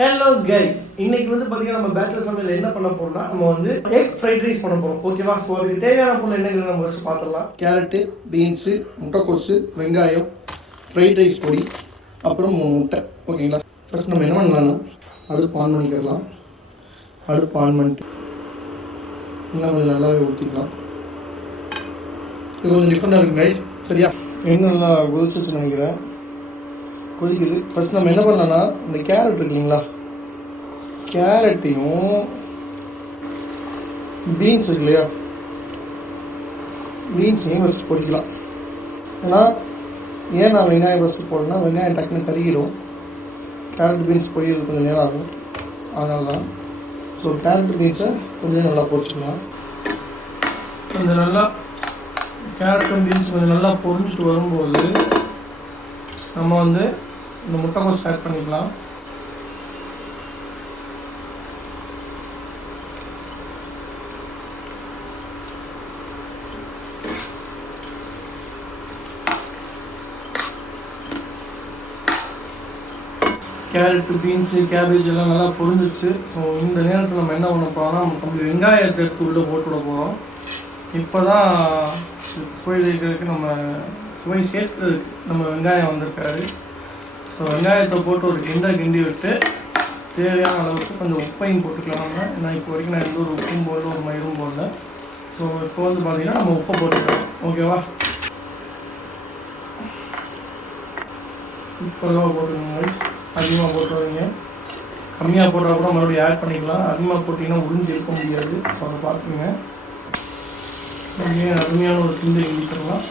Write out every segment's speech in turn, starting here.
Hello guys, இன்னைக்கு வந்து பார்த்தீங்கன்னா நம்ம பேச்சுலர் சமையல் என்ன பண்ண போறோம்னா நம்ம வந்து எக் ஃப்ரைட் ரைஸ் பண்ண போறோம். ஓகேவா? ஸோ அதுக்கு தேவையான பொருள் என்னங்கிறத நம்ம ஃபர்ஸ்ட் பார்த்துடலாம். கேரட்டு, பீன்ஸு, முட்டைக்கோசு, வெங்காயம், ஃப்ரைட் ரைஸ் பொடி, அப்புறம் முட்டை. ஓகேங்களா? ஃபர்ஸ்ட் நம்ம என்ன பண்ணலாம்னா அடுப்பு ஆன் பண்ணிக்கலாம். அடுப்பு ஆன் பண்ணிட்டு இன்னும் கொஞ்சம் நல்லாவே ஊற்றிக்கலாம். இது கொஞ்சம் டிஃப்ரெண்டாக இருக்குது கைஸ். சரியா? இன்னும் நல்லா கொதிச்சுன்னு நினைக்கிறேன். கொதிக்குது. ஃபர்ஸ்ட் நம்ம என்ன பண்ணலாம்னா இந்த கேரட் இருக்கு இல்லைங்களா, கேரட்டையும் பீன்ஸ் இருக்கு இல்லையா, பீன்ஸையும் ஃபஸ்ட்டு பொரிக்கலாம். ஏன்னா ஏன் நான் வெங்காயம் ஃபஸ்ட்டு போடணும்னா வெங்காயம் டக்குன்னு கருகிடும். கேரட் பீன்ஸ் பொரியல் கொஞ்சம் நேரம் ஆகும், அதனால தான். ஸோ கேரட் பீன்ஸை கொஞ்சம் நல்லா பொரிச்சிக்கலாம். கொஞ்சம் நல்லா கேரட் பீன்ஸ் கொஞ்சம் நல்லா பொரிஞ்சிட்டு வரும்போது நம்ம வந்து இந்த முட்டைக்கோஸ் ஆட் பண்ணிக்கலாம். கேரட், பீன்ஸு, கேபேஜ் எல்லாம் நல்லா பொரிஞ்சிச்சு. ஸோ இந்த நேரத்தில் நம்ம என்ன பண்ண போகிறோம்னா நம்ம வெங்காயத்தை எடுத்து உள்ளே போட்டு விட போகிறோம். இப்போ தான் சுவை வைக்கிறதுக்கு நம்ம சுவை சேர்க்கிறதுக்கு நம்ம வெங்காயம் வந்திருக்காரு. ஸோ வெங்காயத்தை போட்டு ஒரு கிண்டி விட்டு தேவையான அளவுக்கு கொஞ்சம் உப்பையும் போட்டுக்கலாம். நம்ம ஏன்னா இப்போ வரைக்கும் நான் எந்த ஒரு உப்பும் போடல, ஒரு மயிரும் போடல. ஸோ இப்போ வந்து பார்த்தீங்கன்னா நம்ம உப்பை போட்டுக்கலாம். ஓகேவா? இப்போதான் போட்டுக்கோங்க. அதிகமாக போட்டு வைங்க. கம்மியாக போட்டால் கூட மறுபடியும் ஆட் பண்ணிக்கலாம். அதிகமாக போட்டிங்கன்னா உறிஞ்சி இருக்க முடியாது. ஸோ அதை பார்த்துங்க. அருமையான ஒரு கிண்டு கிண்டிக்கலாம்.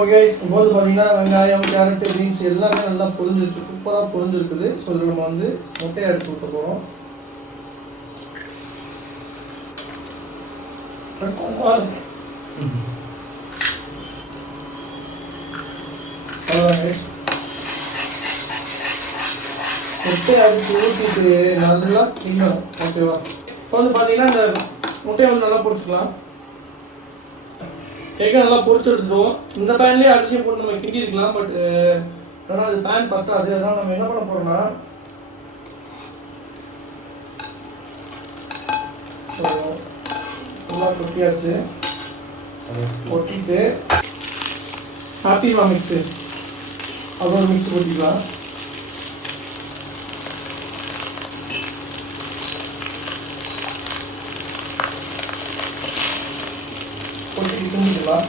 ஓகே, இப்போது பார்த்தீங்கன்னா வெங்காயம், கேரட்டு, பீன்ஸ் எல்லாமே நல்லா பொரிஞ்சிருக்கு, சூப்பராக பொரிஞ்சிருக்குது. ஸோ இதில் நம்ம வந்து முட்டையை எடுத்து விட்டு போகிறோம். முட்டையை அடித்து ஊற்றிட்டு நல்லா கிண்டணும். ஓகேவா? இப்போ வந்து பார்த்தீங்கன்னா இந்த முட்டையை வந்து நல்லா பொரிச்சுக்கலாம். கேட்க நல்லா பொரிச்சு எடுத்துருவோம். இந்த பேன்லேயே அரிசியை போட்டு நம்ம கிண்டி இருக்கலாம். பட் ஆனால் அது பேன் பத்தாது. அதனால் நம்ம என்ன பண்ண போகிறோம்னா நல்லா கொட்டியாச்சு. கொட்டிட்டு ஹாப்பிவா மிக்ஸு அது ஒரு மிக்ஸ் கொட்டிக்கலாம். செஞ்சுக்கலாம்.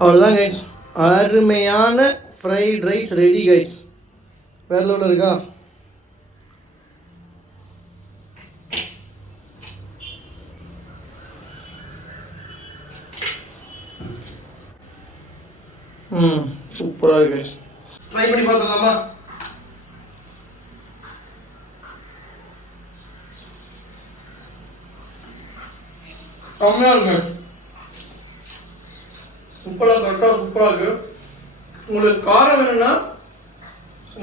அவ்வளோதான் கைஸ், அருமையான ஃப்ரைட் ரைஸ் ரெடி கைஸ். வேற லெவலில் இருக்கா? சூப்பராக இருக்கு கைஸ். ட்ரை பண்ணி பார்த்துக்கலாமா? செம்மையாக இருக்கு. சூப்பராக கரெக்டாக சூப்பராக இருக்கு. உங்களுக்கு காரம் வேணும்னா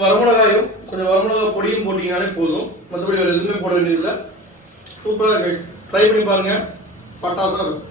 வரமிளகாயும் கொஞ்சம் வரமிளகா பொடியும் போட்டிங்கனாலே போதும். மற்றபடி வேறு எதுவுமே போட வேண்டியதில்லை. சூப்பராக இருக்கு. ட்ரை பண்ணி பாருங்கள். பட்டாசாக இருக்கும்.